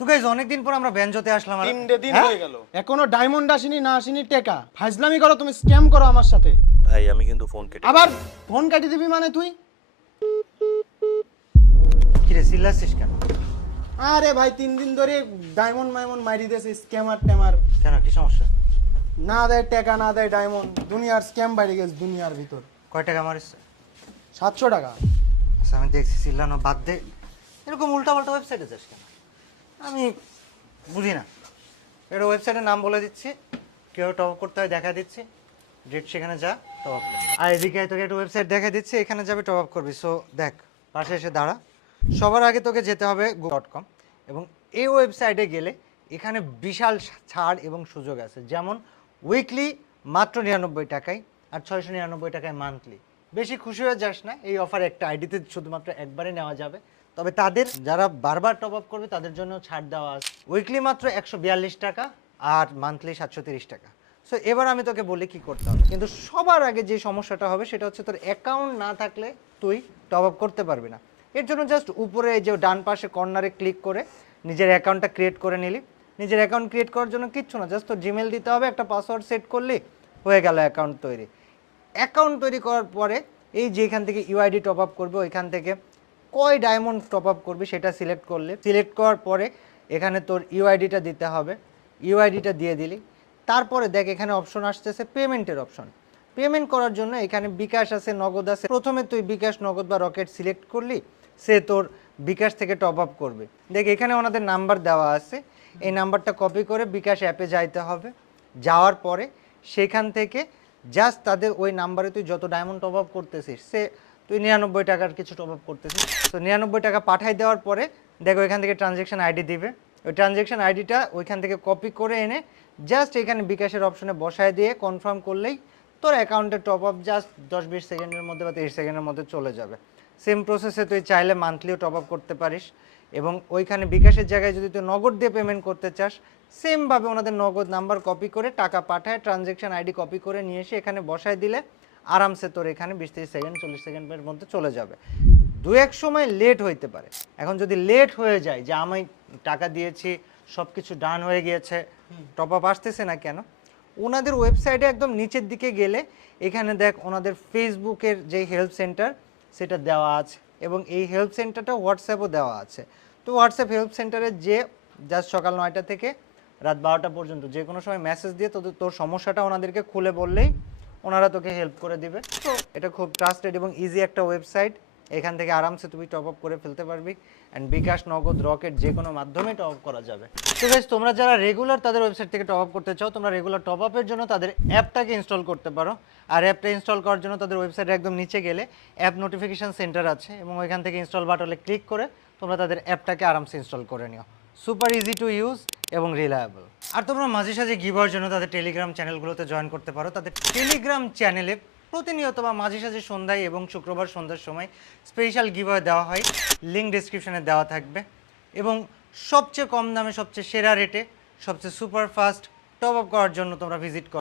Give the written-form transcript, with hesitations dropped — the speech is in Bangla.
তো গাইস অনেকদিন পর আমরা বেঞ্জোতে আসলাম আর 3 দিন হয়ে গেল এখনো ডায়মন্ড আসেনি না আসেনি টাকা ফাজলামি করো তুমি স্ক্যাম করো আমার সাথে ভাই আমি কিন্তু ফোন কেটে আবার ফোন কাটি দিবি মানে তুই কি রে চিল্লাছিস কেন? আরে ভাই 3 দিন ধরে ডায়মন্ড মাইরি দেছে স্ক্যামার টেমার কেন কি সমস্যা? না দেয় টাকা না দেয় ডায়মন্ড দুনিয়ার স্ক্যাম বাইরে গেছে দুনিয়ার ভিতর কয় টাকা মারিস? 700 টাকা আচ্ছা আমি দেখছি চিল্লানো বাদ দে, এরকম উল্টাপাল্টা ওয়েবসাইটে যাস কেন? আমি বুঝি না। এটা ওয়েবসাইটের নাম বলে দিচ্ছি, কেউ টপ করতে হয় দেখা দিচ্ছি, ডেট সেখানে যা টপ আপ। আর এদিকে তোকে একটা ওয়েবসাইট দেখা দিচ্ছি, এখানে যাবে টপ আপ করবি। সো দেখ পাশে এসে দাঁড়া। সবার আগে তোকে যেতে হবে go.com এবং এই ওয়েবসাইটে গেলে এখানে বিশাল ছাড় এবং সুযোগ আছে, যেমন উইকলি মাত্র 99 টাকায় আর 699 টাকায় মান্থলি। বেশি খুশি হয়ে যাস না, এই অফার একটা আইডিতে শুধুমাত্র একবারে নেওয়া যাবে। তবে তাদের যারা বারবার টপ আপ করবে তাদের জন্য ছাড় দেওয়া আছে। উইকলি মাত্র 142 টাকা আর মান্থলি 730 টাকা। সো এবার আমি তোকে বলি কি করতে হবে। কিন্তু সবার আগে যে সমস্যাটা হবে সেটা হচ্ছে তোর অ্যাকাউন্ট না থাকলে তুই টপ আপ করতে পারবি না। এর জন্য জাস্ট উপরে এই যে ডান পাশে কর্নারে ক্লিক করে নিজের অ্যাকাউন্টটা ক্রিয়েট করে নিলি। নিজের অ্যাকাউন্ট ক্রিয়েট করার জন্য কিচ্ছু না, জাস্ট তোর জিমেল দিতে হবে, একটা পাসওয়ার্ড সেট করলি, হয়ে গেল অ্যাকাউন্ট তৈরি। অ্যাকাউন্ট তৈরি করার পরে এই যে এখান থেকে ইউআইডি টপ আপ করবে, ওইখান থেকে কয় ডায়মন্ড টপ আপ করবি সেটা সিলেক্ট করলে, সিলেক্ট করার পরে এখানে তোর ইউআইডিটা দিতে হবে, ইউআইডিটা দিয়ে দিলি। তারপরে দেখ এখানে অপশন আসতেছে পেমেন্টের অপশন। পেমেন্ট করার জন্য এখানে বিকাশ আছে, নগদ আছে। প্রথমে তুই বিকাশ, নগদ বা রকেট সিলেক্ট করলি, সে তোর বিকাশ থেকে টপ আপ করবে। দেখ এখানে ওনাদের নাম্বার দেওয়া আছে, এই নাম্বারটা কপি করে বিকাশ অ্যাপে যাইতে হবে। যাওয়ার পরে সেখান থেকে জাস্ট তাদের ওই নাম্বারে তুই যত ডায়মন্ড টপ আপ করতেছিস, সে তুই 99 টাকার কিছু টপ আপ করতেছিস, তো 99 টাকা পাঠাই দেওয়ার পরে দেখো এখান থেকে ট্রানজ্যাকশন আইডি দিবে। ওই ট্রানজ্যাকশন আইডিটা ওইখান থেকে কপি করে এনে জাস্ট এখানে বিকাশের অপশনে বসায় দিয়ে কনফার্ম করলেই তোর অ্যাকাউন্টে টপ আপ জাস্ট 10-20 সেকেন্ডের মধ্যে বা 30 সেকেন্ডের মধ্যে চলে যাবে। সেম প্রসেসে তুই চাইলে মান্থলিও টপ আপ করতে পারিস এবং ওইখানে বিকাশের জায়গায় যদি তুই নগদ দিয়ে পেমেন্ট করতে চাস, সেমভাবে ওনাদের নগদ নাম্বার কপি করে টাকা পাঠায় ট্রানজ্যাকশন আইডি কপি করে নিয়ে এসে এখানে বসায় দিলে আরামসে তোর এখানে 20-30 সেকেন্ড 40 সেকেন্ডের মধ্যে চলে যাবে। দু এক সময় লেট হইতে পারে। এখন যদি লেট হয়ে যায় যে আমি টাকা দিয়েছি সব কিছু ডান হয়ে গিয়েছে, টপ আপ আসতেছে না কেন, ওনাদের ওয়েবসাইটে একদম নিচের দিকে গেলে এখানে দেখ ওনাদের ফেসবুকের যে হেল্প সেন্টার সেটা দেওয়া আছে এবং এই হেল্প সেন্টারটা হোয়াটসঅ্যাপও দেওয়া আছে। তো হোয়াটসঅ্যাপ হেল্প সেন্টারে যে জাস্ট সকাল 9টা থেকে রাত 12টা পর্যন্ত যে কোনো সময় মেসেজ দিয়ে তোর সমস্যাটা ওনাদেরকে খুলে বললেই ওনারা তোকে হেল্প করে দিবে। তো এটা খুব ট্রাস্টেড এবং ইজি একটা ওয়েবসাইট, এখান থেকে আরামসে তুমি টপ আপ করে ফেলতে পারবি অ্যান্ড বিকাশ, নগদ, রকেট যে কোনো মাধ্যমে টপ আপ করা যাবে। তো গাইস তোমরা যারা রেগুলার তাদের ওয়েবসাইট থেকে টপ আপ করতে চাও, তোমরা রেগুলার টপ আপের জন্য তাদের অ্যাপটাকে ইনস্টল করতে পারো। আর অ্যাপটা ইনস্টল করার জন্য তাদের ওয়েবসাইটে একদম নিচে গেলে অ্যাপ নোটিফিকেশন সেন্টার আছে এবং ওইখান থেকে ইনস্টল বাটনে ক্লিক করে তোমরা তাদের অ্যাপটাকে আরামসে ইনস্টল করে নিও। সুপার ইজি টু ইউজ এবং রিলায়েবল। আর তোমরা মাঝে সাঝে গিভার জন্য তাদের টেলিগ্রাম চ্যানেলগুলোতে জয়েন করতে পারো। তাদের টেলিগ্রাম চ্যানেলে প্রতিনিয়ত বা মাঝে সাঝে সন্ধ্যায় এবং শুক্রবার সন্ধ্যার সময় স্পেশাল গিভার দেওয়া হয়, লিঙ্ক ডিসক্রিপশনে দেওয়া থাকবে। এবং সবচেয়ে কম দামে সবচেয়ে সেরা রেটে সবচেয়ে সুপার ফাস্ট টপ আপ করার জন্য তোমরা ভিজিট করো।